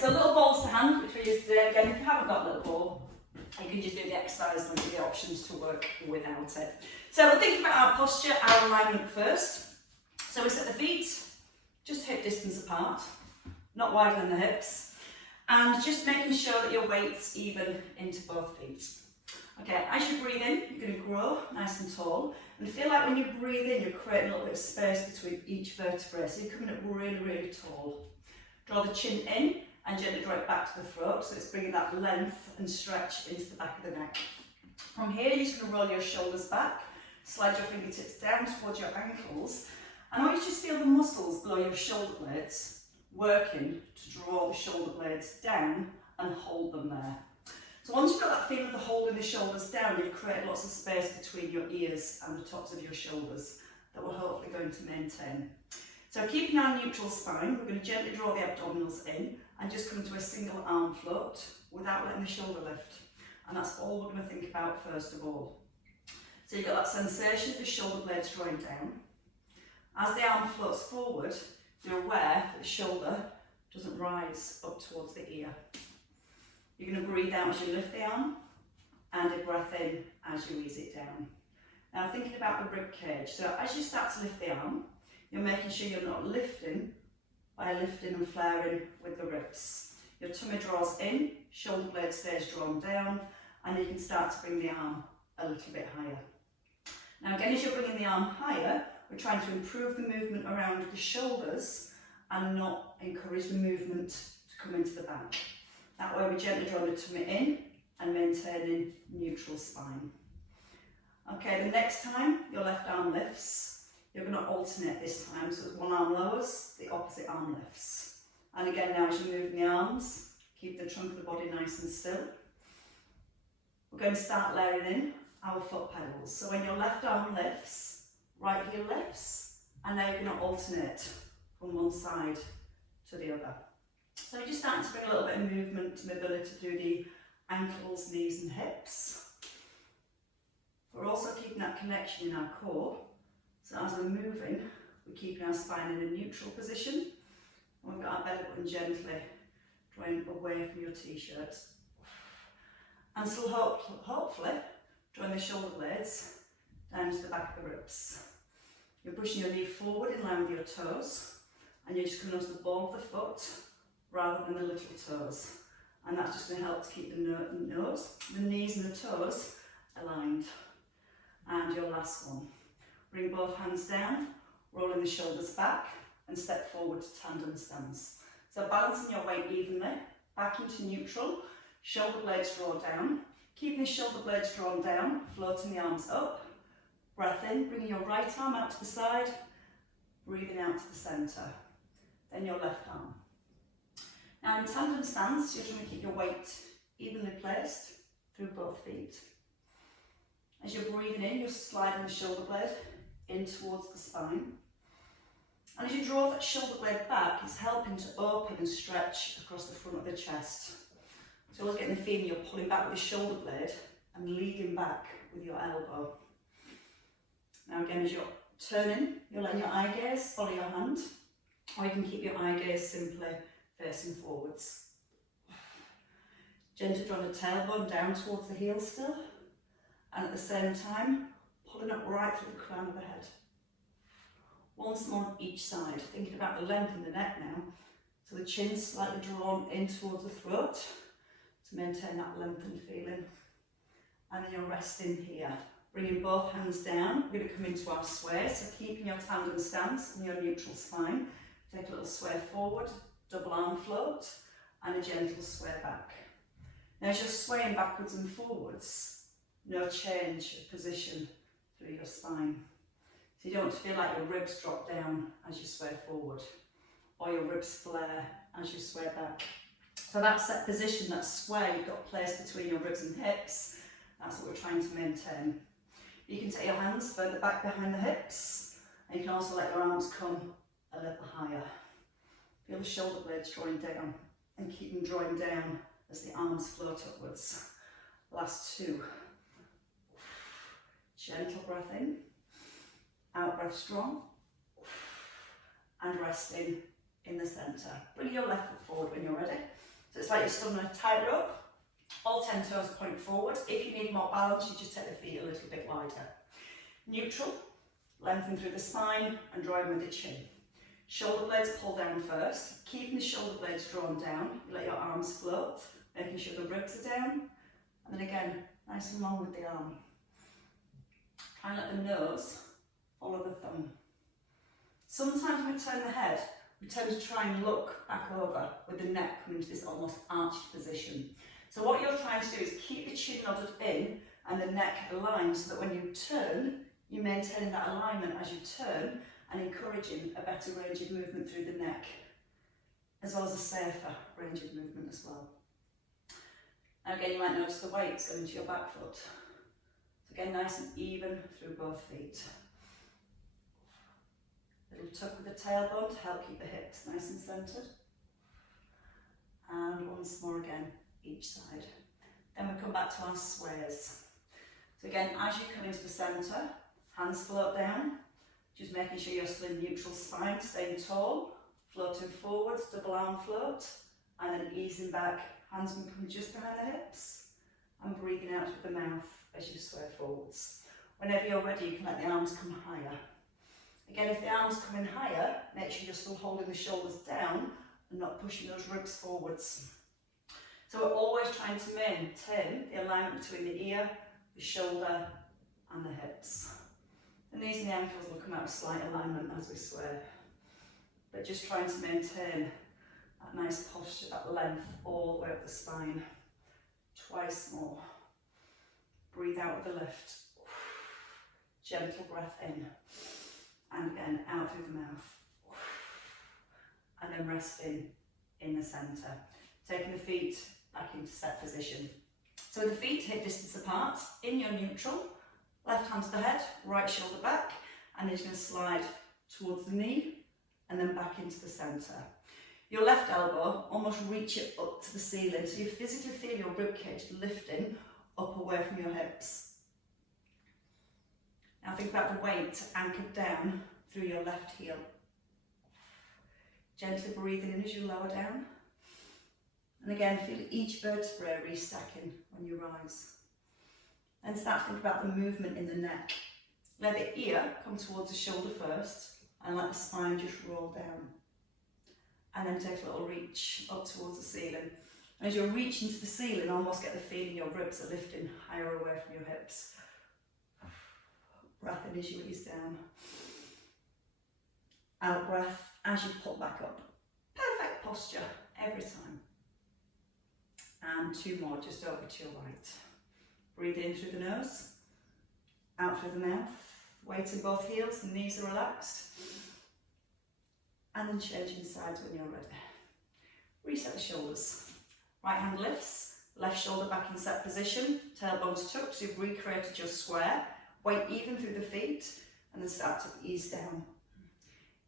So little balls to hand, which we use today. Again, if you haven't got a little ball, you can just do the exercise and give you the options to work without it. So we're thinking about our posture, our alignment first. So we set the feet just hip distance apart, not wider than the hips, and just making sure that your weight's even into both feet. Okay, as you breathe in, you're going to grow nice and tall, and feel like when you breathe in, you're creating a little bit of space between each vertebrae, so you're coming up really, really tall. Draw the chin in and gently draw it back to the throat, so it's bringing that length and stretch into the back of the neck. From here, you're just going to roll your shoulders back, slide your fingertips down towards your ankles, and I want you to just feel the muscles below your shoulder blades working to draw the shoulder blades down and hold them there. So once you've got that feeling of the holding the shoulders down, you've created lots of space between your ears and the tops of your shoulders that we're hopefully going to maintain. So keeping our neutral spine, we're going to gently draw the abdominals in and just come to a single arm float without letting the shoulder lift. And that's all we're going to think about first of all. So you've got that sensation of the shoulder blades drawing down. As the arm floats forward, you're aware that the shoulder doesn't rise up towards the ear. You're going to breathe out as you lift the arm and a breath in as you ease it down. Now thinking about the rib cage, so as you start to lift the arm, you're making sure you're not lifting by lifting and flaring with the ribs. Your tummy draws in, shoulder blade stays drawn down, and you can start to bring the arm a little bit higher. Now again, as you're bringing the arm higher, we're trying to improve the movement around the shoulders and not encourage the movement to come into the back. That way we gently draw the tummy in and maintaining neutral spine. Okay, the next time your left arm lifts, you're going to alternate this time, so one arm lowers, the opposite arm lifts. And again, now as you're moving the arms, keep the trunk of the body nice and still. We're going to start layering in our foot pedals. So when your left arm lifts, right heel lifts, and now you're going to alternate from one side to the other. So you're just starting to bring a little bit of movement, mobility through the ankles, knees and hips. We're also keeping that connection in our core. So as we're moving, we're keeping our spine in a neutral position. And we've got our belly button gently drawing away from your t-shirt. And still hopefully drawing the shoulder blades down to the back of the ribs. You're pushing your knee forward in line with your toes, and you're just going to notice the ball of the foot rather than the little toes. And that's just going to help to keep the knees and the toes aligned. And your last one. Bring both hands down, rolling the shoulders back, and step forward to tandem stance. So balancing your weight evenly, back into neutral, shoulder blades draw down, keeping the shoulder blades drawn down, floating the arms up, breath in, bringing your right arm out to the side, breathing out to the centre, then your left arm. Now in tandem stance, you're trying to keep your weight evenly placed through both feet. As you're breathing in, you're sliding the shoulder blade in towards the spine. And as you draw that shoulder blade back, it's helping to open and stretch across the front of the chest. So always getting the feeling you're pulling back with the shoulder blade and leading back with your elbow. Now again, as you're turning, you're letting your eye gaze follow your hand, or you can keep your eye gaze simply facing forwards. Gently draw the tailbone down towards the heel still, and at the same time, pulling up right through the crown of the head. Once more on each side, thinking about the length in the neck now. So the chin slightly drawn in towards the throat to maintain that lengthened feeling. And then you're resting here. Bringing both hands down, we're going to come into our sway. So keeping your tandem stance and your neutral spine. Take a little sway forward, double arm float, and a gentle sway back. Now as you're swaying backwards and forwards, no change of position through your spine. So you don't want to feel like your ribs drop down as you sway forward, or your ribs flare as you sway back. So that set position, that sway you've got placed between your ribs and hips, that's what we're trying to maintain. You can take your hands further back behind the hips, and you can also let your arms come a little higher. Feel the shoulder blades drawing down, and keep them drawing down as the arms float upwards. Last two. Gentle breath in, out breath strong, and resting in the centre. Bring your left foot forward when you're ready, it's like you're stood on a tightrope. All 10 toes point forward. If you need more balance, you just take the feet a little bit wider. Neutral, lengthen through the spine and draw in with the chin. Shoulder blades pull down first. Keeping the shoulder blades drawn down, you let your arms float, making sure the ribs are down. And then again, nice and long with the arm. Try and let the nose follow the thumb. Sometimes when we turn the head, we tend to try and look back over with the neck coming to this almost arched position. So what you're trying to do is keep the chin nodded in and the neck aligned so that when you turn, you maintain that alignment as you turn and encouraging a better range of movement through the neck, as well as a safer range of movement as well. Now again, you might notice the weight's going to your back foot. So again, nice and even through both feet. Little tuck with the tailbone to help keep the hips nice and centred. And once more again, each side. Then we come back to our squares. So again, as you come into the centre, hands float down, just making sure you're still in neutral spine, staying tall, floating forwards, double arm float, and then easing back, hands can come just behind the hips, and breathing out with the mouth as you sway forwards. Whenever you're ready, you can let the arms come higher. Again, if the arms come in higher, make sure you're still holding the shoulders down and not pushing those ribs forwards. So we're always trying to maintain the alignment between the ear, the shoulder and the hips. The knees and the ankles will come out of slight alignment as we sway. But just trying to maintain that nice posture, that length all the way up the spine. Twice more. Breathe out with the lift. Gentle breath in. And again, out through the mouth. And then resting in the centre. Taking the feet back into set position. So with the feet hip distance apart, in your neutral, left hand to the head, right shoulder back, and then you're going to slide towards the knee and then back into the centre. Your left elbow, almost reach it up to the ceiling, so you physically feel your ribcage lifting up away from your hips. Now think about the weight anchored down through your left heel. Gently breathing in as you lower down. And again, feel each vertebrae restacking when you rise. And start to think about the movement in the neck. Let the ear come towards the shoulder first and let the spine just roll down. And then take a little reach up towards the ceiling. And as you're reaching to the ceiling, almost get the feeling your ribs are lifting higher away from your hips. Breath in as you ease down. Out breath as you pull back up. Perfect posture every time. And two more just over to your right. Breathe in through the nose, out through the mouth. Weight in both heels, the knees are relaxed. And then changing sides when you're ready. Reset the shoulders. Right hand lifts, left shoulder back in set position, tailbones tucked, so you've recreated your square. Weight even through the feet, and then start to ease down.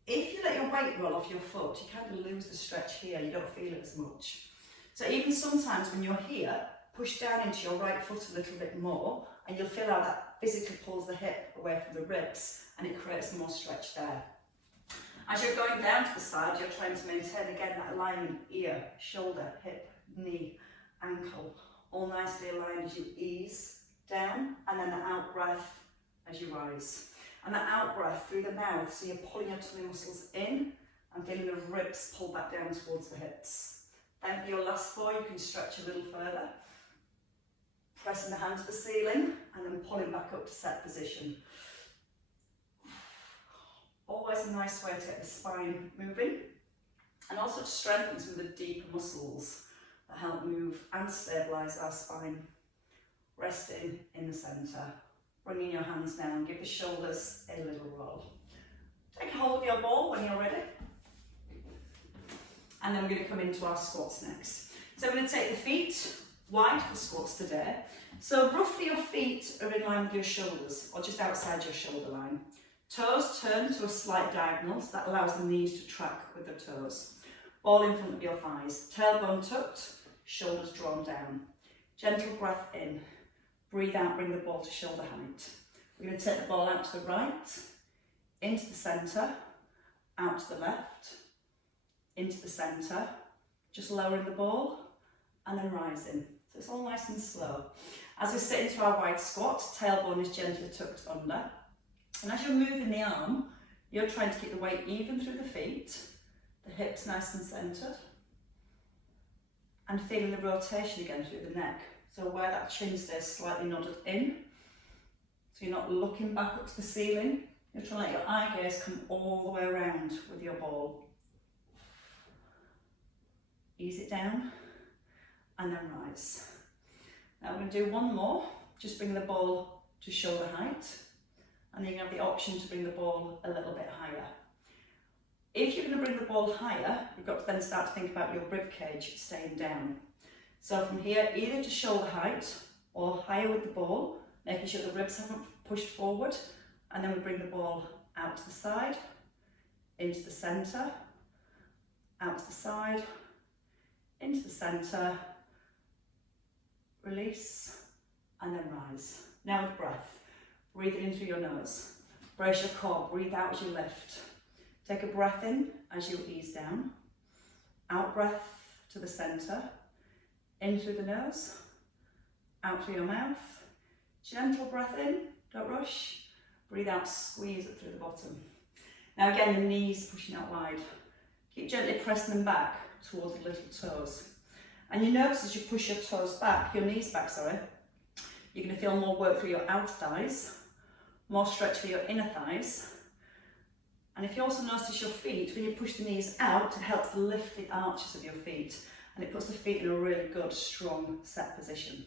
If you let your weight roll off your foot, you kind of lose the stretch here, you don't feel it as much. So even sometimes when you're here, push down into your right foot a little bit more, and you'll feel how that physically pulls the hip away from the ribs, and it creates more stretch there. As you're going down to the side, you're trying to maintain again that alignment, ear, shoulder, hip, knee, ankle, all nicely aligned as you ease down, and then the out breath as you rise. And that out breath through the mouth, so you're pulling your tummy muscles in and feeling the ribs pull back down towards the hips. Then for your last four, you can stretch a little further. Pressing the hand to the ceiling and then pulling back up to set position. Always a nice way to get the spine moving, and also to strengthen some of the deeper muscles that help move and stabilise our spine. Resting in the centre, bringing your hands down, give the shoulders a little roll. Take a hold of your ball when you're ready. And then we're going to come into our squats next. So we're going to take the feet wide for squats today. So roughly your feet are in line with your shoulders, or just outside your shoulder line. Toes turn to a slight diagonal, so that allows the knees to track with the toes. Ball in front of your thighs, tailbone tucked, shoulders drawn down. Gentle breath in. Breathe out, bring the ball to shoulder height. We're going to take the ball out to the right, into the centre, out to the left, into the centre, just lowering the ball, and then rising. So it's all nice and slow. As we sit into our wide squat, tailbone is gently tucked under. And as you're moving the arm, you're trying to keep the weight even through the feet, the hips nice and centred, and feeling the rotation again through the neck. So where that chin stays slightly nodded in, so you're not looking back up to the ceiling, you're trying to let your eye gaze come all the way around with your ball. Ease it down, and then rise. Now we're going to do one more, just bring the ball to shoulder height, and then you have the option to bring the ball a little bit higher. If you're going to bring the ball higher, you've got to then start to think about your rib cage staying down. So from here, either to shoulder height or higher with the ball, making sure the ribs haven't pushed forward, and then we bring the ball out to the side, into the centre, out to the side, into the centre, release, and then rise. Now with breath, breathing in through your nose. Brace your core, breathe out as you lift. Take a breath in as you ease down. Out breath to the centre. In through the nose, out through your mouth. Gentle breath in, don't rush. Breathe out, squeeze it through the bottom. Now again, the knees pushing out wide. Keep gently pressing them back towards the little toes. And you notice as you push your toes back, your knees back, sorry, you're going to feel more work through your outer thighs, more stretch for your inner thighs. And if you also notice your feet, when you push the knees out, it helps lift the arches of your feet, and it puts the feet in a really good, strong, set position.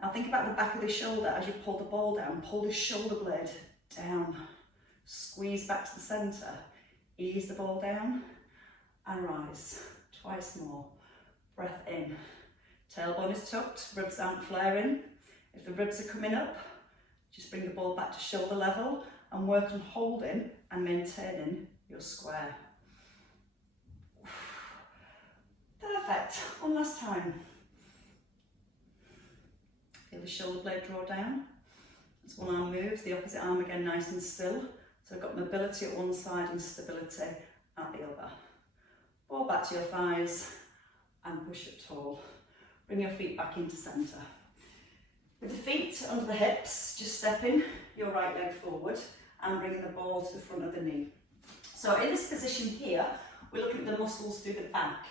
Now think about the back of the shoulder as you pull the ball down. Pull the shoulder blade down, squeeze back to the centre, ease the ball down, and rise. Twice more. Breath in. Tailbone is tucked, ribs aren't flaring. If the ribs are coming up, just bring the ball back to shoulder level and work on holding and maintaining your square. Perfect. One last time. Feel the shoulder blade draw down. As one arm moves, the opposite arm again nice and still. So I've got mobility at one side and stability at the other. Ball back to your thighs and push it tall. Bring your feet back into centre. With the feet under the hips, just stepping your right leg forward and bringing the ball to the front of the knee. So in this position here, we're looking at the muscles through the back.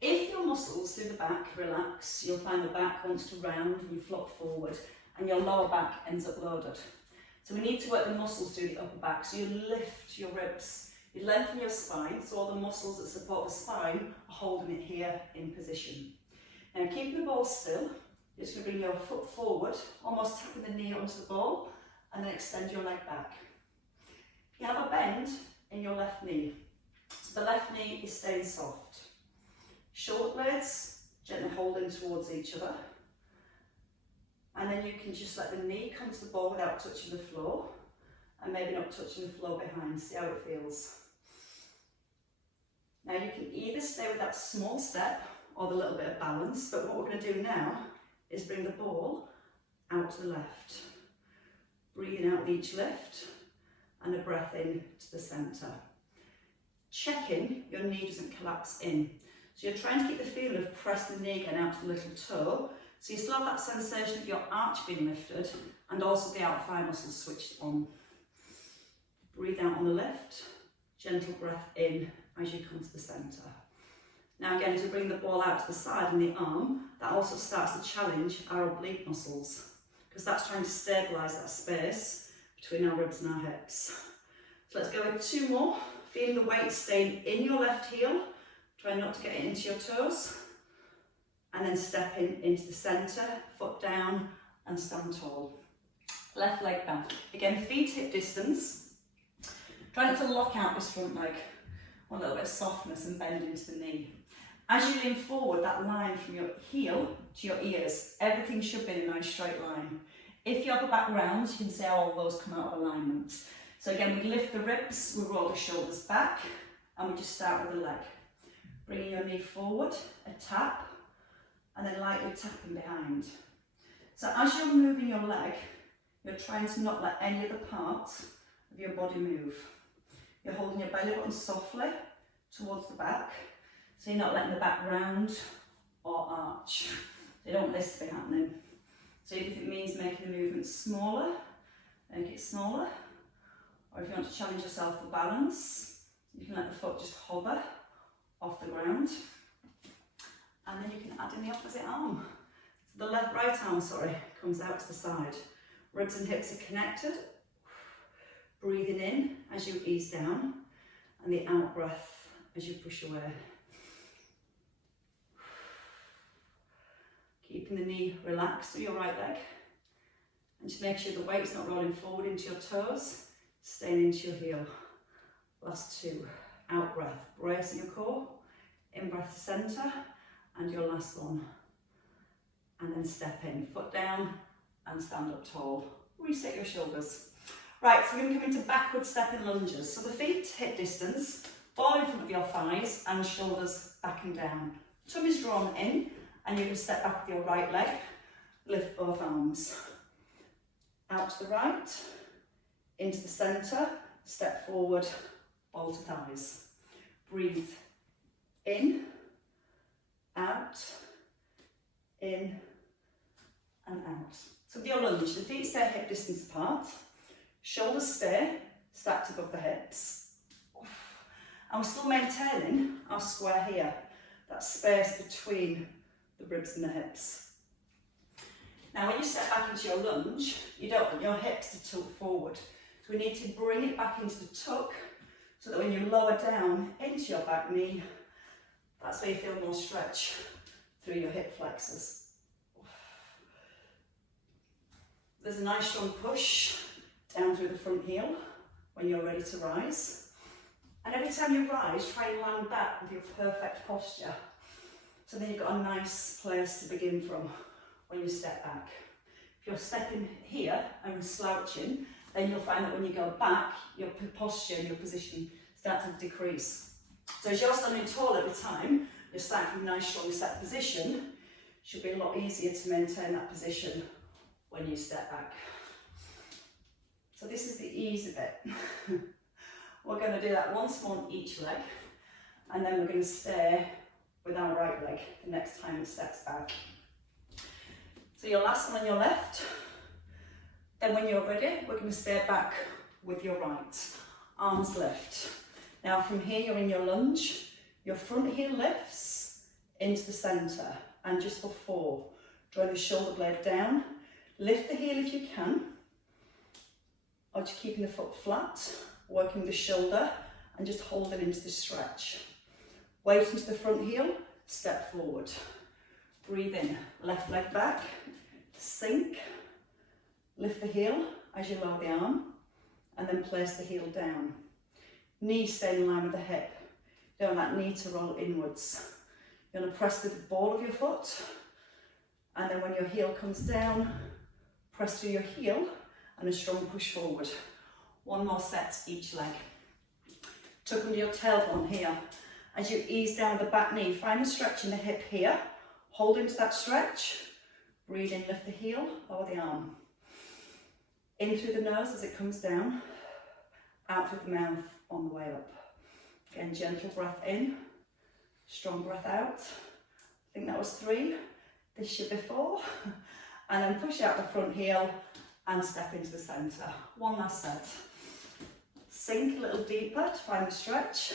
If your muscles through the back relax, you'll find the back wants to round and you flop forward and your lower back ends up loaded. So we need to work the muscles through the upper back. So you lift your ribs, you lengthen your spine, so all the muscles that support the spine are holding it here in position. Now keeping the ball still, you're just going to bring your foot forward, almost tapping the knee onto the ball, and then extend your leg back. You have a bend in your left knee, so the left knee is staying soft. Shoulder blades gently holding towards each other, and then you can just let the knee come to the ball without touching the floor, and maybe not touching the floor behind. See how it feels. Now you can either stay with that small step or the little bit of balance, but what we're going to do now is bring the ball out to the left, breathing out with each lift and a breath in to the centre. Checking your knee doesn't collapse in. So you're trying to keep the feeling of press the knee again out to the little toe, so you still have that sensation of your arch being lifted and also the outer thigh muscles switched on. Breathe out on the lift, gentle breath in as you come to the centre. Now again, as we bring the ball out to the side and the arm, that also starts to challenge our oblique muscles, because that's trying to stabilise that space between our ribs and our hips. So let's go with two more, feeling the weight staying in your left heel, try not to get it into your toes, and then stepping into the centre, foot down and stand tall. Left leg back. Again, feet hip distance. Try not to lock out this front leg. Want a little bit of softness and bend into the knee. As you lean forward, that line from your heel to your ears, everything should be in a nice straight line. If you have a back round, you can see how all those come out of alignment. So again, we lift the ribs, we roll the shoulders back, and we just start with the leg. Bringing your knee forward, a tap, and then lightly tapping behind. So as you're moving your leg, you're trying to not let any of the parts of your body move. You're holding your belly button softly towards the back, so you're not letting the back round or much. You don't want this to be happening. So if it means making the movement smaller, make it smaller. Or if you want to challenge yourself for balance, you can let the foot just hover off the ground. And then you can add in the opposite arm. So the right arm, comes out to the side. Ribs and hips are connected. Breathing in as you ease down, and the out breath as you push away. Keeping the knee relaxed through your right leg. And just make sure the weight's not rolling forward into your toes, staying into your heel. Last two. Out breath, brace in your core. In breath to centre, and your last one. And then step in, foot down, and stand up tall. Reset your shoulders. Right, so we're going to come into backward stepping lunges. So the feet hip distance, ball in front of your thighs, and shoulders back and down. Tummy's drawn in, and you're going to step back with your right leg. Lift both arms. Out to the right, into the centre, step forward, ball to thighs. Breathe in, out, in, and out. So with your lunge, the feet stay hip distance apart, shoulders stay stacked above the hips, and we're still maintaining our square here, that space between the ribs and the hips. Now when you step back into your lunge, you don't want your hips to tilt forward. So we need to bring it back into the tuck so that when you lower down into your back knee, that's where you feel more stretch through your hip flexors. There's a nice strong push down through the front heel when you're ready to rise. And every time you rise, try and land back with your perfect posture. So then you've got a nice place to begin from when you step back. If you're stepping here and slouching, then you'll find that when you go back, your posture and your position start to decrease. So as you're standing tall every time, you're starting from a nice strong set position. It should be a lot easier to maintain that position when you step back. So this is the easy bit. We're going to do that once more on each leg, and then we're going to stay with our right leg the next time it steps back. So your last one on your left, then when you're ready, we're going to stay back with your right. Arms lift. Now from here, you're in your lunge. Your front heel lifts into the centre, and just for 4, draw the shoulder blade down. Lift the heel if you can, or just keeping the foot flat, working the shoulder, and just holding into the stretch. Weight into the front heel, step forward. Breathe in, left leg back, sink, lift the heel as you lower the arm, and then place the heel down. Knee stay in line with the hip. You don't want that knee to roll inwards. You're going to press the ball of your foot, and then when your heel comes down, press through your heel, and a strong push forward. One more set each leg. Tuck under your tailbone here. As you ease down with the back knee, find a stretch in the hip here. Hold into that stretch. Breathe in, lift the heel, lower the arm. In through the nose as it comes down. Out through the mouth on the way up. Again, gentle breath in. Strong breath out. I think that was 3. This should be 4. And then push out the front heel and step into the centre. One last set. Sink a little deeper to find the stretch.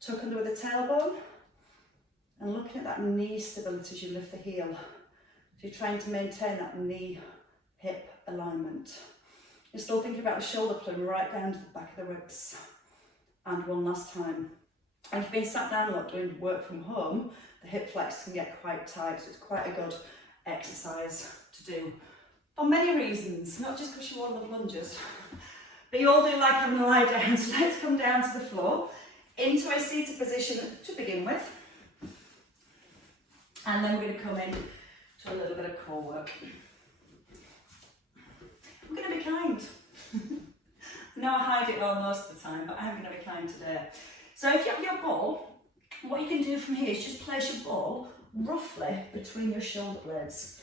Tuck under with the tailbone. And looking at that knee stability as you lift the heel. So you're trying to maintain that knee-hip alignment. You're still thinking about the shoulder plume right down to the back of the ribs. And one last time. And if you've been sat down a lot doing work from home, the hip flex can get quite tight, so it's quite a good exercise to do. For many reasons, not just because you all love lunges. But you all do like having a lie down, so let's come down to the floor, into a seated position to begin with. And then we're going to come in to a little bit of core work. I'm going to be kind. No, I hide it all most of the time, but I'm going to be kind today. So if you have your ball, what you can do from here is just place your ball roughly between your shoulder blades.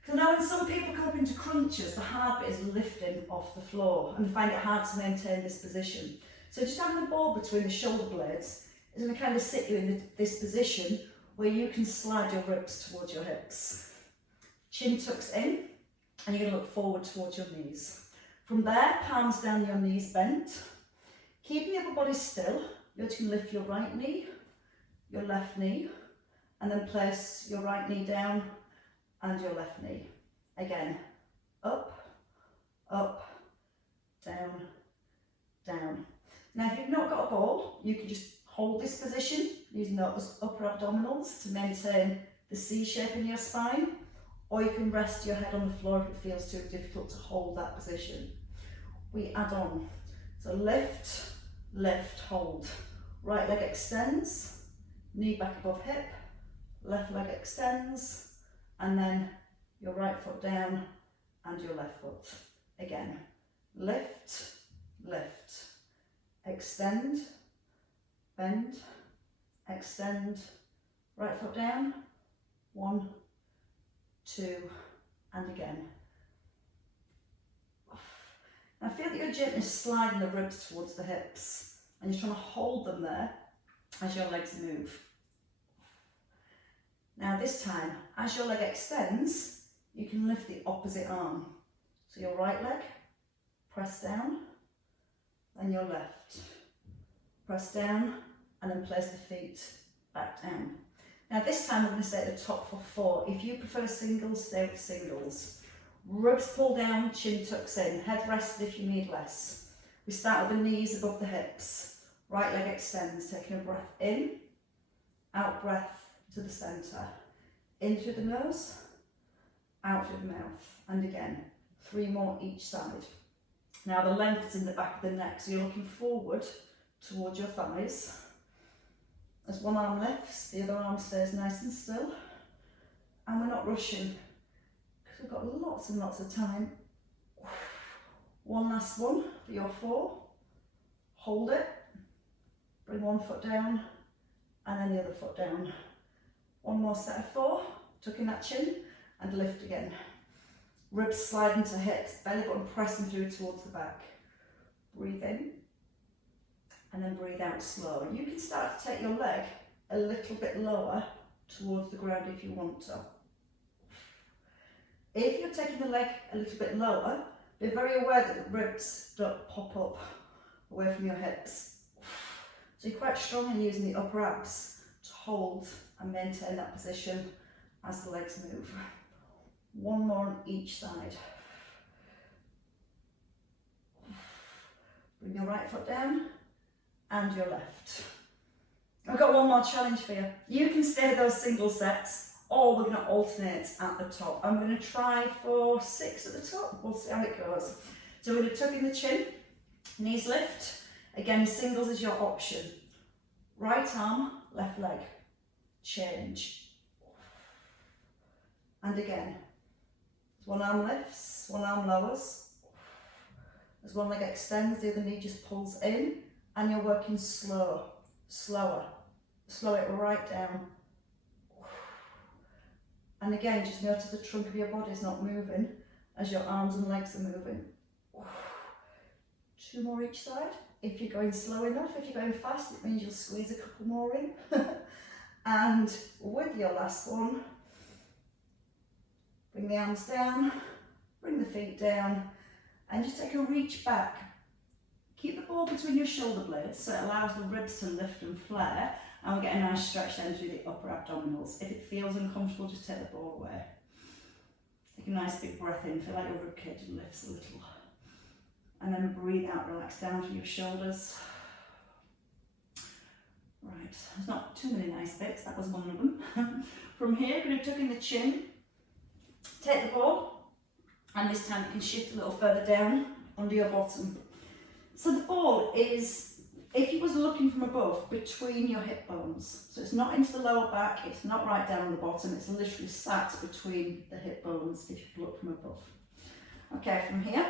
Because now when some people come up into crunches, the hard bit is lifting off the floor and they find it hard to maintain this position. So just having the ball between the shoulder blades is going to kind of sit you in this position where you can slide your ribs towards your hips. Chin tucks in, and you're going to look forward towards your knees. From there, palms down, your knees bent. Keeping your upper body still, you're just going to lift your right knee, your left knee, and then place your right knee down and your left knee. Again, up, up, down, down. Now, if you've not got a ball, you can just hold this position using those upper abdominals to maintain the C shape in your spine, or you can rest your head on the floor if it feels too difficult to hold that position. We add on. So lift, lift, hold. Right leg extends, knee back above hip, left leg extends, and then your right foot down and your left foot. Again, lift, lift, extend, bend, extend, right foot down, 1, 2, and again. Now feel that you're gently sliding the ribs towards the hips, and you're trying to hold them there as your legs move. Now this time, as your leg extends, you can lift the opposite arm. So your right leg, press down, then your left. Press down, and then place the feet back down. Now this time we're going to stay at the top for 4. If you prefer singles, stay with singles. Ribs pull down, chin tucks in, head rested if you need less. We start with the knees above the hips. Right leg extends, taking a breath in, out breath to the centre. In through the nose, out through the mouth. And again, 3 more each side. Now the length is in the back of the neck, so you're looking forward towards your thighs. As one arm lifts, the other arm stays nice and still. And we're not rushing, because we've got lots and lots of time. One last one for your 4. Hold it. Bring one foot down, and then the other foot down. One more set of 4, tuck in that chin, and lift again. Ribs slide into hips, belly button pressing through towards the back. Breathe in, and then breathe out slow. You can start to take your leg a little bit lower towards the ground if you want to. If you're taking the leg a little bit lower, be very aware that the ribs don't pop up away from your hips. So you're quite strong in using the upper abs to hold and maintain that position as the legs move. One more on each side. Bring your right foot down and your left. I've got one more challenge for you. You can stay those single sets, or we're going to alternate at the top. I'm going to try for 6 at the top. We'll see how it goes. So we're going to tuck in the chin, knees lift. Again, singles is your option. Right arm, left leg. Change. And again. One arm lifts, one arm lowers. As one leg extends, the other knee just pulls in, and you're working slow, slower. Slow it right down. And again, just notice the trunk of your body is not moving as your arms and legs are moving. 2 more each side. If you're going slow enough, if you're going fast, it means you'll squeeze a couple more in. And with your last one, bring the arms down, bring the feet down, and just take a reach back. Keep the ball between your shoulder blades so it allows the ribs to lift and flare, and we'll get a nice stretch then through the upper abdominals. If it feels uncomfortable, just take the ball away. Take a nice big breath in, feel like your ribcage lifts a little. And then breathe out, relax down through your shoulders. Right, there's not too many nice bits, that was one of them. From here, you're going to tuck in the chin, take the ball, and this time you can shift a little further down under your bottom. So the ball is, if you was looking from above, between your hip bones. So it's not into the lower back, it's not right down on the bottom, it's literally sat between the hip bones if you look from above. Okay, from here,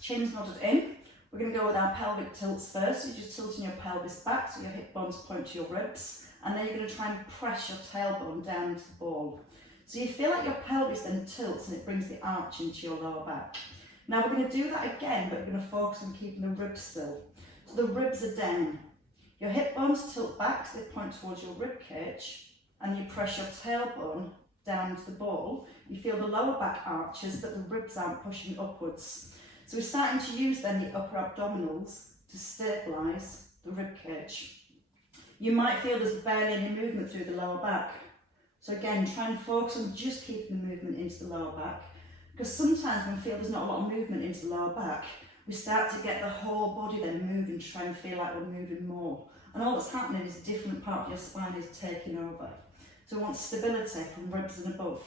chin's nodded in. We're going to go with our pelvic tilts first. So you're just tilting your pelvis back so your hip bones point to your ribs, and then you're going to try and press your tailbone down into the ball. So you feel like your pelvis then tilts and it brings the arch into your lower back. Now we're going to do that again, but we're going to focus on keeping the ribs still. So the ribs are down. Your hip bones tilt back so they point towards your rib cage, and you press your tailbone down to the ball, you feel the lower back arches, but the ribs aren't pushing upwards. So we're starting to use then the upper abdominals to stabilise the rib cage. You might feel there's barely any movement through the lower back. So again, try and focus on just keeping the movement into the lower back, because sometimes when we feel there's not a lot of movement into the lower back, we start to get the whole body then moving to try and feel like we're moving more. And all that's happening is a different part of your spine is taking over. So we want stability from ribs and above.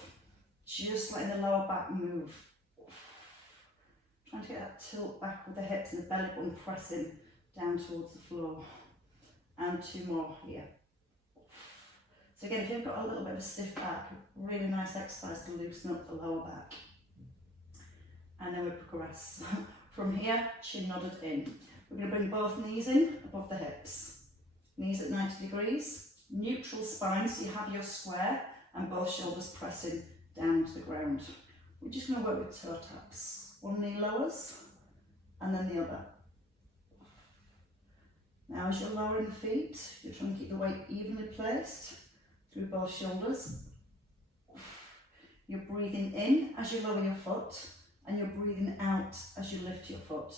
Just letting the lower back move. Trying to get that tilt back with the hips and the belly button pressing down towards the floor. And 2 more here. So again, if you've got a little bit of a stiff back, really nice exercise to loosen up the lower back. And then we progress. From here, chin nodded in. We're going to bring both knees in above the hips. Knees at 90 degrees. Neutral spine, so you have your square and both shoulders pressing down to the ground. We're just going to work with toe taps. One knee lowers and then the other. Now as you're lowering the feet, you're trying to keep the weight evenly placed through both shoulders. You're breathing in as you lower your foot and you're breathing out as you lift your foot.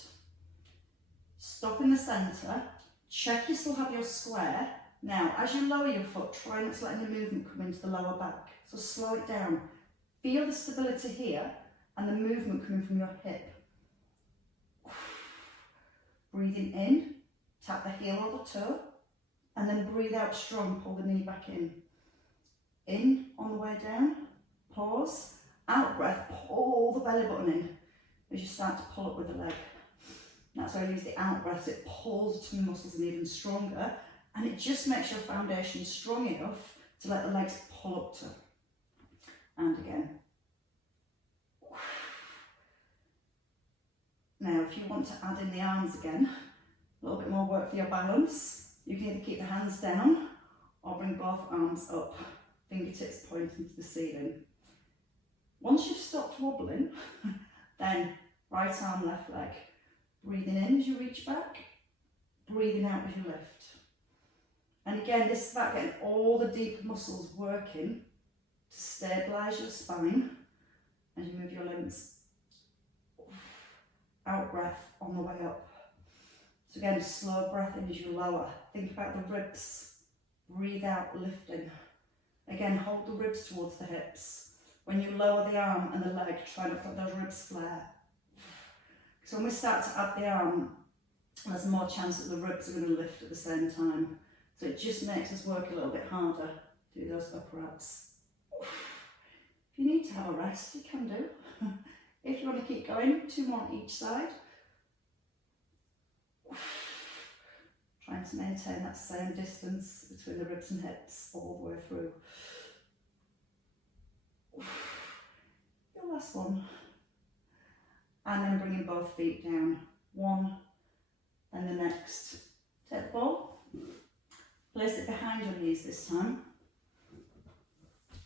Stop in the centre, check you still have your square. Now as you lower your foot, try not to let any movement come into the lower back. So slow it down. Feel the stability here and the movement coming from your hip. Breathing in, tap the heel or the toe, and then breathe out strong, pull the knee back in. In on the way down, pause, out breath, pull the belly button in as you start to pull up with the leg. That's why I use the out breath, it pulls the muscles in even stronger, and it just makes your foundation strong enough to let the legs pull up to. And again. Now, if you want to add in the arms again, a little bit more work for your balance, you can either keep the hands down or bring both arms up, fingertips pointing to the ceiling. Once you've stopped wobbling, then right arm, left leg. Breathing in as you reach back, breathing out as you lift. And again, this is about getting all the deep muscles working to stabilise your spine as you move your limbs. Out breath on the way up. So again, slow breath in as you lower. Think about the ribs. Breathe out, lifting. Again, hold the ribs towards the hips. When you lower the arm and the leg, try not to let those ribs flare. So when we start to add the arm, there's more chance that the ribs are going to lift at the same time. So it just makes us work a little bit harder to do those upper abs. If you need to have a rest, you can do. If you want to keep going, 2 more on each side. Trying to maintain that same distance between the ribs and hips all the way through. Your last one. And then bringing both feet down. 1 and the next. Take the ball. Place it behind your knees this time.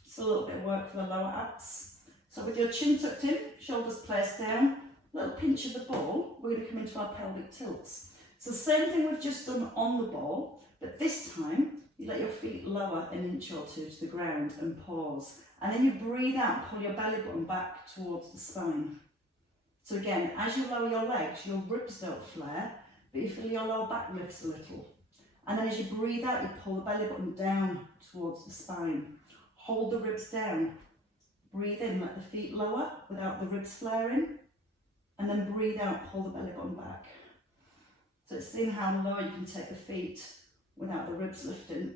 It's a little bit of work for the lower abs. So with your chin tucked in, shoulders placed down, little pinch of the ball, we're going to come into our pelvic tilts. So the same thing we've just done on the ball, but this time you let your feet lower an inch or 2 to the ground and pause. And then you breathe out, pull your belly button back towards the spine. So again, as you lower your legs, your ribs don't flare, but you feel your lower back lifts a little. And then as you breathe out, you pull the belly button down towards the spine. Hold the ribs down. Breathe in, let the feet lower without the ribs flaring. And then breathe out, pull the belly button back. So it's seeing how low you can take the feet without the ribs lifting.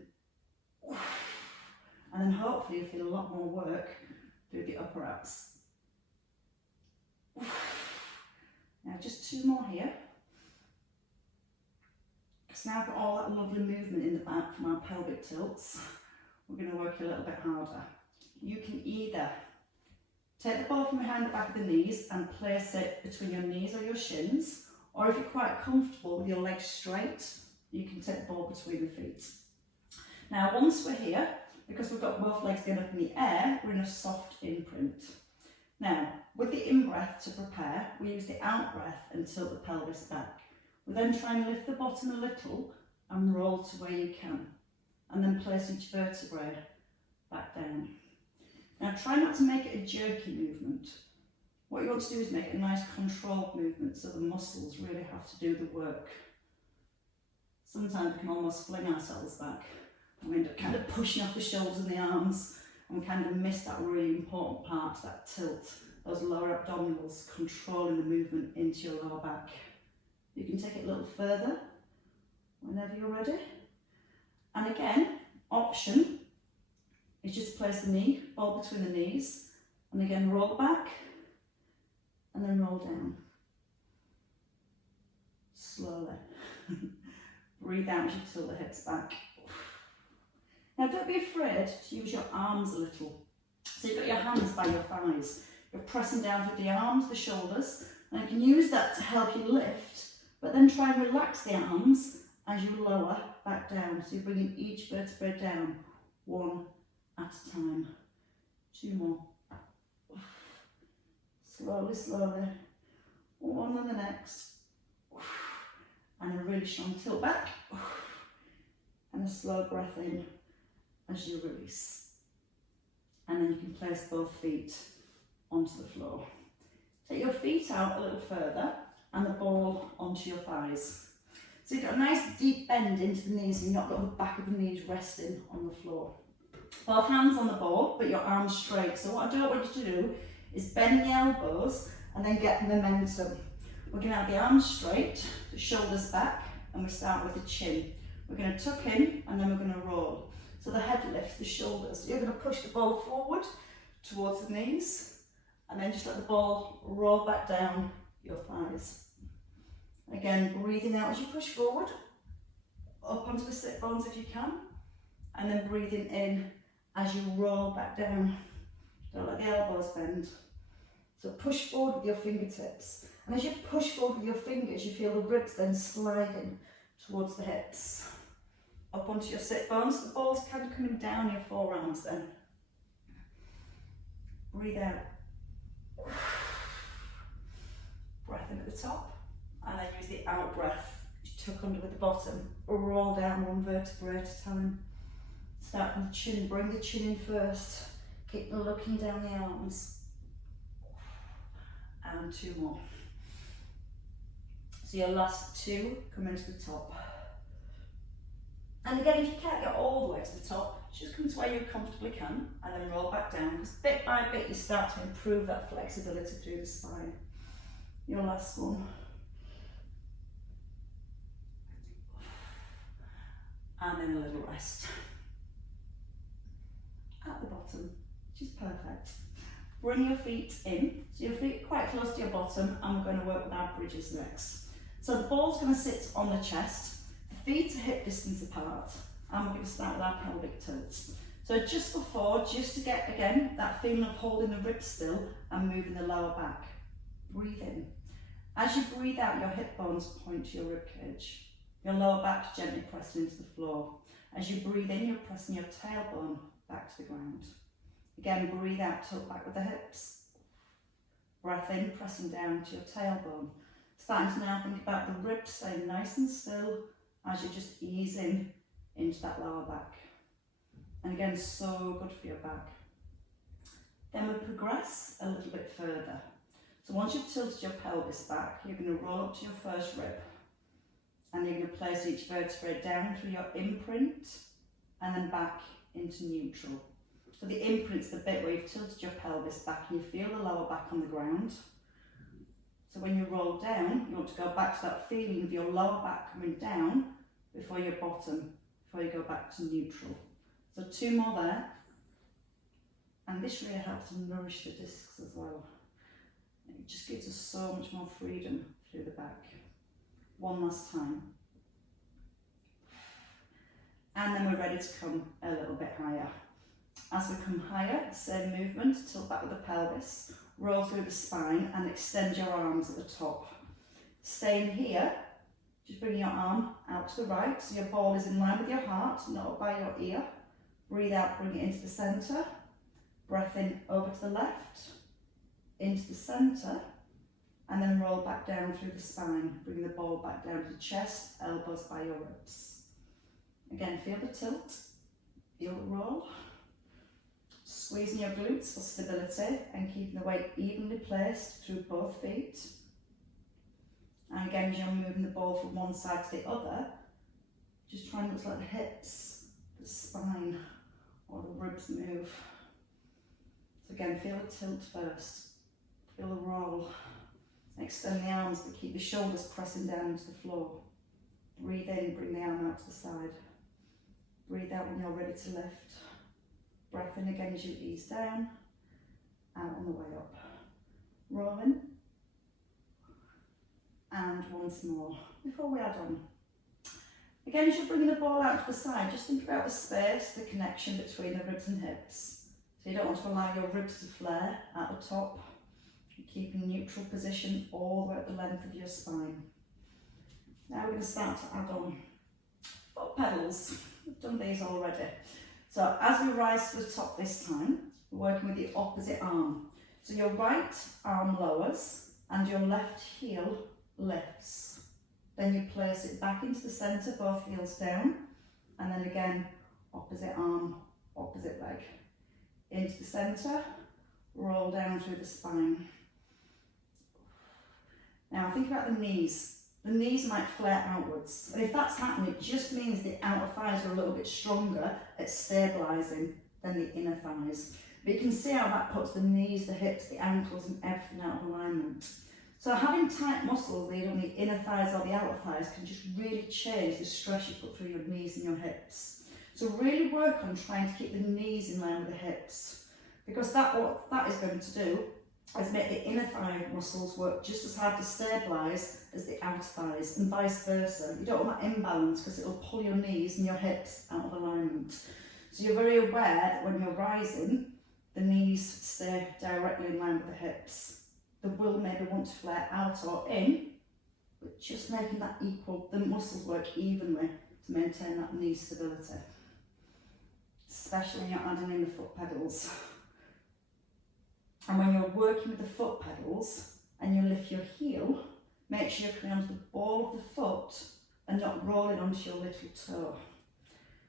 And then hopefully you feel a lot more work through the upper abs. Now just 2 more here. Because now I've got all that lovely movement in the back from our pelvic tilts, we're going to work a little bit harder. You can either take the ball from behind the back of the knees and place it between your knees or your shins, or if you're quite comfortable with your legs straight, you can take the ball between the feet. Now once we're here, because we've got both legs going up in the air, we're in a soft in-print. Now, with the in-breath to prepare, we use the out-breath and tilt the pelvis back. We then try and lift the bottom a little and roll to where you can, and then place each vertebrae. back down. Now try not to make it a jerky movement. What you want to do is make it a nice controlled movement so the muscles really have to do the work. Sometimes we can almost fling ourselves back and we end up kind of pushing off the shoulders and the arms, and we kind of miss that really important part, that tilt, those lower abdominals controlling the movement into your lower back. You can take it a little further whenever you're ready. And again, option is just place the knee, ball between the knees, and again roll back and then roll down. Slowly. Breathe out as you tilt the hips back. Now don't be afraid to use your arms a little. So you've got your hands by your thighs. You're pressing down with the arms, the shoulders, and you can use that to help you lift, but then try and relax the arms as you lower back down. So you're bringing each vertebrae down, one at a time. 2 more. Slowly, slowly. One and the next. And a really strong tilt back. And a slow breath in as you release. And then you can place both feet onto the floor. Take your feet out a little further and the ball onto your thighs. So you've got a nice deep bend into the knees and you've not got the back of the knees resting on the floor. Both hands on the ball, but your arms straight. So what I don't want you to do is bend the elbows and then get momentum. We're going to have the arms straight, the shoulders back, and we start with the chin. We're going to tuck in and then we're going to roll. So the head lifts, the shoulders. You're going to push the ball forward towards the knees and then just let the ball roll back down your thighs. Again, breathing out as you push forward, up onto the sit bones if you can, and then breathing in as you roll back down. Don't let the elbows bend. So push forward with your fingertips. And as you push forward with your fingers, you feel the ribs then sliding towards the hips. Up onto your sit bones, the ball's kind of coming down your forearms then. Breathe out. Breath in at the top. And then use the out breath. You tuck under with the bottom. Roll down one vertebrae at a time. Start from the chin. Bring the chin in first. Keep looking down the arms. And 2 more. So your last 2 come into the top. And again, if you can't get all the way to the top, just come to where you comfortably can and then roll back down, because bit by bit you start to improve that flexibility through the spine. Your last one. And then a little rest. At the bottom, which is perfect. Bring your feet in, so your feet quite close to your bottom, and we're going to work with our bridges next. So the ball's going to sit on the chest, the feet are hip distance apart, and we're going to start with our pelvic tilts. So just before, just to get, again, that feeling of holding the ribs still and moving the lower back. Breathe in. As you breathe out, your hip bones point to your rib cage. Your lower back's gently pressing into the floor. As you breathe in, you're pressing your tailbone back to the ground. Again, breathe out, tilt back with the hips. Breath in, pressing down to your tailbone. Starting to now think about the ribs staying nice and still as you're just easing into that lower back. And again, so good for your back. Then we progress a little bit further. So once you've tilted your pelvis back, you're going to roll up to your first rib. And you're going to place each vertebrae down through your imprint and then back into neutral. So the imprint's the bit where you've tilted your pelvis back and you feel the lower back on the ground. So when you roll down, you want to go back to that feeling of your lower back coming down before your bottom, before you go back to neutral. So 2 more there. And this really helps to nourish the discs as well. It just gives us so much more freedom through the back. 1 last time. And then we're ready to come a little bit higher. As we come higher, same movement, tilt back with the pelvis, roll through the spine and extend your arms at the top. Staying here, just bring your arm out to the right, so your ball is in line with your heart, not by your ear. Breathe out, bring it into the centre. Breath in, over to the left, into the centre, and then roll back down through the spine, bring the ball back down to the chest, elbows by your ribs. Again, feel the tilt, feel the roll. Squeezing your glutes for stability and keeping the weight evenly placed through both feet. And again, as you're moving the ball from one side to the other, just try and look like the hips, the spine, or the ribs move. So again, feel the tilt first. Feel the roll. Extend the arms, but keep the shoulders pressing down into the floor. Breathe in, bring the arm out to the side. Breathe out when you're ready to lift. Breath in again as you ease down. Out on the way up. Rolling. And once more, before we add on. Again, as you're bringing the ball out to the side, just think about the space, the connection between the ribs and hips. So you don't want to allow your ribs to flare at the top. Keep in neutral position all the way up the length of your spine. Now we're going to start to add on foot pedals. We've done these already. So as we rise to the top this time, we're working with the opposite arm. So your right arm lowers and your left heel lifts. Then you place it back into the centre, both heels down, and then again, opposite arm, opposite leg. Into the centre, roll down through the spine. Now think about the knees. The knees might flare outwards. And if that's happening, it just means the outer thighs are a little bit stronger at stabilising than the inner thighs. But you can see how that puts the knees, the hips, the ankles and everything out of alignment. So having tight muscles either on the inner thighs or the outer thighs can just really change the stress you put through your knees and your hips. So really work on trying to keep the knees in line with the hips, because what that is going to do is make the inner thigh muscles work just as hard to stabilise as the outer thighs, and vice versa. You don't want that imbalance because it'll pull your knees and your hips out of alignment. So you're very aware that when you're rising, the knees stay directly in line with the hips. The will maybe want to flare out or in, but just making that equal, the muscles work evenly to maintain that knee stability. Especially when you're adding in the foot pedals. And when you're working with the foot pedals and you lift your heel, make sure you're coming onto the ball of the foot and not rolling onto your little toe.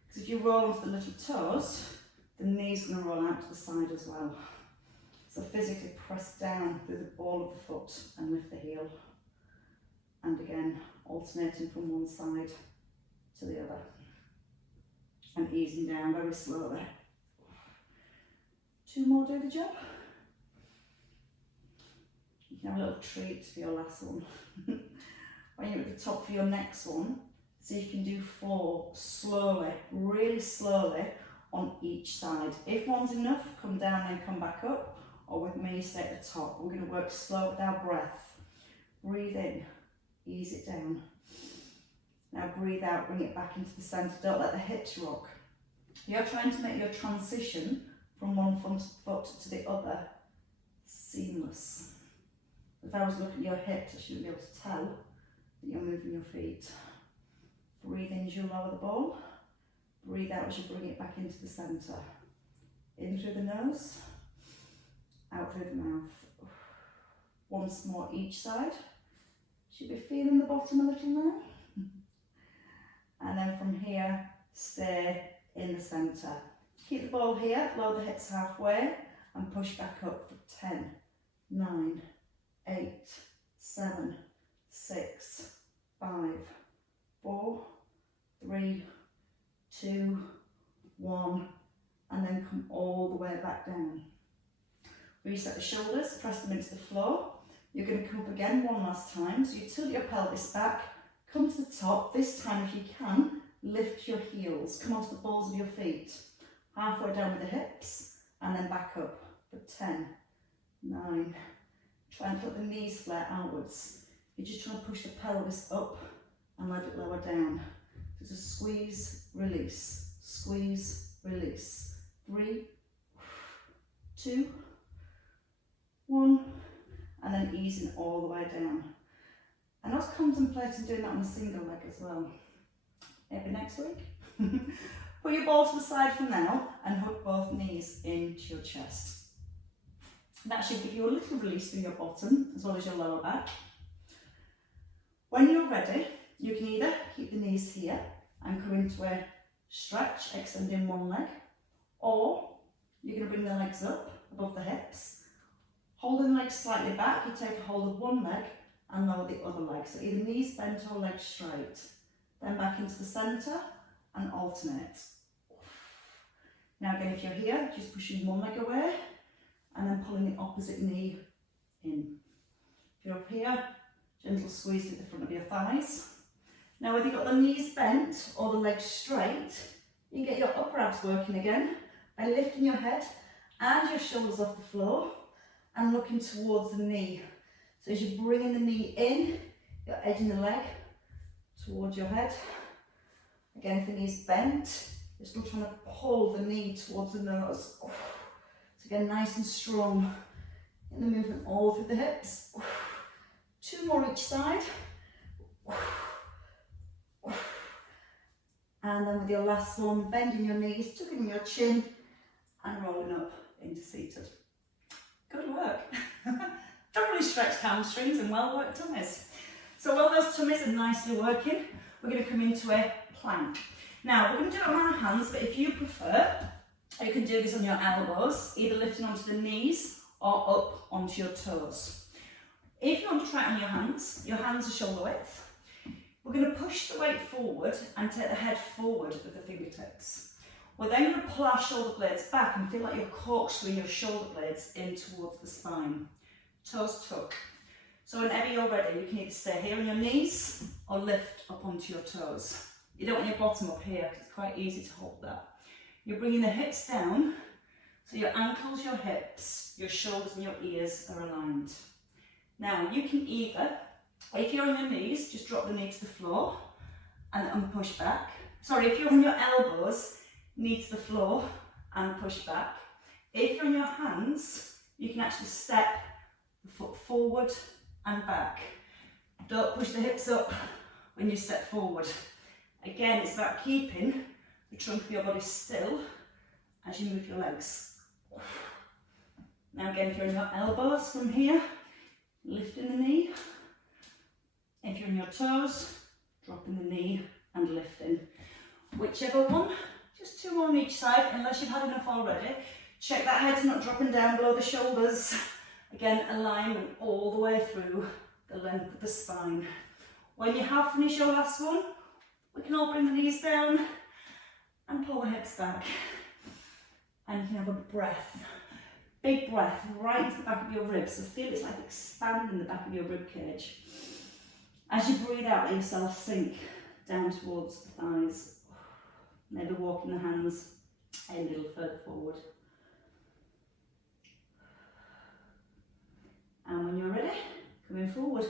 Because if you roll onto the little toes, the knee's going to roll out to the side as well. So physically press down through the ball of the foot and lift the heel. And again, alternating from one side to the other. And easing down very slowly. 2 more do the job. You can have a little treat for your last one. When you're at the top for your next one, see if you can do 4 slowly, really slowly on each side. If one's enough, come down and come back up, or with me, stay at the top. We're going to work slow with our breath. Breathe in, ease it down. Now breathe out, bring it back into the centre. Don't let the hips rock. You're trying to make your transition from one foot to the other seamless. If I was looking at your hips, I shouldn't be able to tell that you're moving your feet. Breathe in as you lower the ball. Breathe out as you bring it back into the centre. In through the nose, out through the mouth. Once more each side. Should be feeling the bottom a little now. And then from here, stay in the centre. Keep the ball here, lower the hips halfway, and push back up for 10, 9, 8, 7, 6, 5, 4, 3, 2, 1, and then come all the way back down. Reset the shoulders, press them into the floor. You're going to come up again one last time. So you tilt your pelvis back, come to the top. This time, if you can, lift your heels. Come onto the balls of your feet. Halfway down with the hips, and then back up for 10, 9. Try and let the knees flare outwards. You're just trying to push the pelvis up and let it lower down. So just squeeze, release, squeeze, release. 3, 2, 1, and then easing all the way down. And I was contemplating doing that on a single leg as well. Maybe next week. Put your ball to the side for now and hook both knees into your chest. That should give you a little release through your bottom as well as your lower back. When you're ready, you can either keep the knees here and come into a stretch, extending one leg, or You're going to bring the legs up above the hips. Holding the legs slightly back, you take a hold of one leg and lower the other leg. So either knees bent or legs straight. Then back into the centre and alternate. Now again, if you're here, just pushing one leg away and then pulling the opposite knee in. If you're up here, gentle squeeze to the front of your thighs. Now whether you've got the knees bent or the legs straight, you can get your upper abs working again by lifting your head and your shoulders off the floor and looking towards the knee. So as you're bringing the knee in, you're edging the leg towards your head. Again, if the knee's bent, you're still trying to pull the knee towards the nose. So again, nice and strong in the movement all through the hips. 2 more each side. And then with your last one, bending your knees, tucking your chin and rolling up into seated. Good work. Thoroughly stretched hamstrings and well worked tummies. So while those tummies are nicely working, we're going to come into a plank. Now we're going to do it on our hands, but if you prefer, you can do this on your elbows, either lifting onto the knees or up onto your toes. If you want to try it on your hands are shoulder width. We're going to push the weight forward and take the head forward with the fingertips. We're then going to pull our shoulder blades back and feel like you're corkscrewing your shoulder blades in towards the spine. Toes tuck. So whenever you're ready, you can either stay here on your knees or lift up onto your toes. You don't want your bottom up here because it's quite easy to hold that. You're bringing the hips down, so your ankles, your hips, your shoulders and your ears are aligned. Now you can either, if you're on your knees, just drop the knee to the floor and push back. Sorry, if you're on your elbows, knee to the floor and push back. If you're on your hands, you can actually step the foot forward and back. Don't push the hips up when you step forward. Again, it's about keeping the trunk of your body still as you move your legs. Now again, if you're on your elbows from here, lifting the knee. If you're on your toes, dropping the knee and lifting. Whichever one, just 2 more on each side, unless you've had enough already. Check that head's not dropping down below the shoulders. Again, alignment all the way through the length of the spine. When you have finished your last one, we can all bring the knees down and pull the hips back. And you can have a breath. Big breath right into the back of your ribs. So feel it's like expanding the back of your rib cage. As you breathe out, let yourself sink down towards the thighs. Maybe walking the hands a little further forward. And when you're ready, coming forward.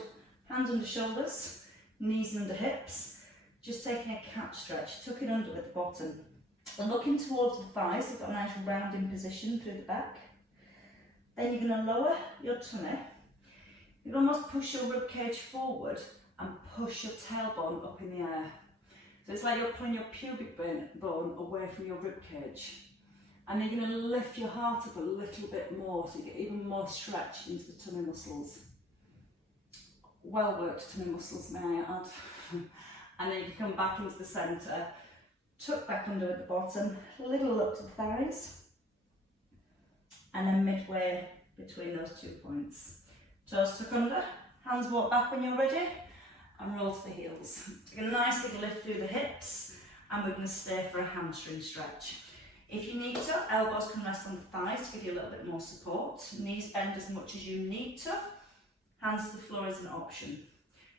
Hands under shoulders, knees under hips. Just taking a cat stretch, tucking under at the bottom. And looking towards the thighs, you've got a nice rounding position through the back. Then you're going to lower your tummy. You can almost push your rib cage forward and push your tailbone up in the air. So it's like you're pulling your pubic bone away from your rib cage. And then you're going to lift your heart up a little bit more so you get even more stretch into the tummy muscles. Well worked tummy muscles, may I add. And then you can come back into the centre, tuck back under at the bottom, a little look to the thighs, and then midway between those 2 points. Toes tuck under, hands walk back when you're ready, and roll to the heels. Take a nice big lift through the hips, and we're going to stay for a hamstring stretch. If you need to, elbows can rest on the thighs to give you a little bit more support. Knees bend as much as you need to. Hands to the floor is an option.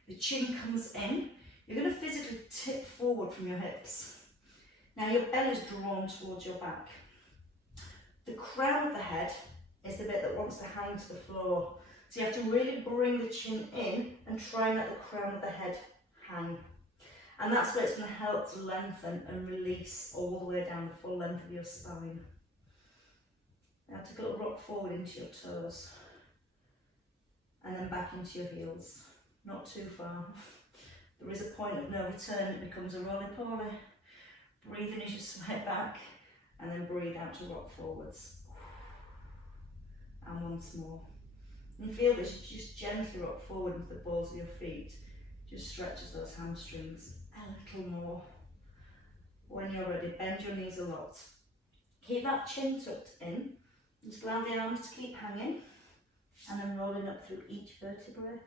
The chin comes in. You're going to physically tip forward from your hips. Now your belly is drawn towards your back. The crown of the head is the bit that wants to hang to the floor. So you have to really bring the chin in and try and let the crown of the head hang. And that's where it's going to help to lengthen and release all the way down the full length of your spine. Now take a little rock forward into your toes. And then back into your heels. Not too far. There is a point of no return, it becomes a roly-poly. Breathe in as you sweat back, and then breathe out to rock forwards. And once more. And you feel this, just gently rock forward into the balls of your feet. Just stretches those hamstrings a little more. When you're ready, bend your knees a lot. Keep that chin tucked in. Just allow the arms to keep hanging and then rolling up through each vertebrae.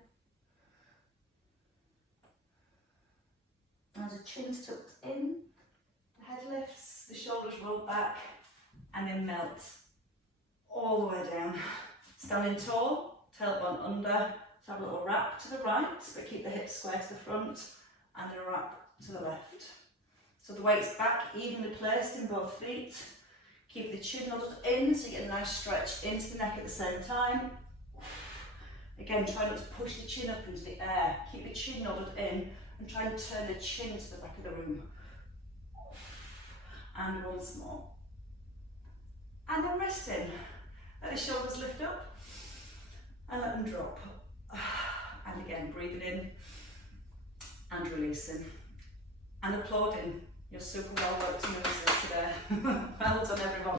As the chin's tucked in, the head lifts, the shoulders roll back and then melt all the way down. Standing tall, tailbone under, so have a little wrap to the right, but keep the hips square to the front and a wrap to the left. So the weight's back, evenly placed in both feet. Keep the chin nodded in so you get a nice stretch into the neck at the same time. Again, try not to push the chin up into the air. Keep the chin nodded in and try and turn the chin to the back of the room. And once more. And then rest in. Let the shoulders lift up and let them drop. And again, breathing in and releasing. And applauding. You're super well worked moves today. Well done, everyone.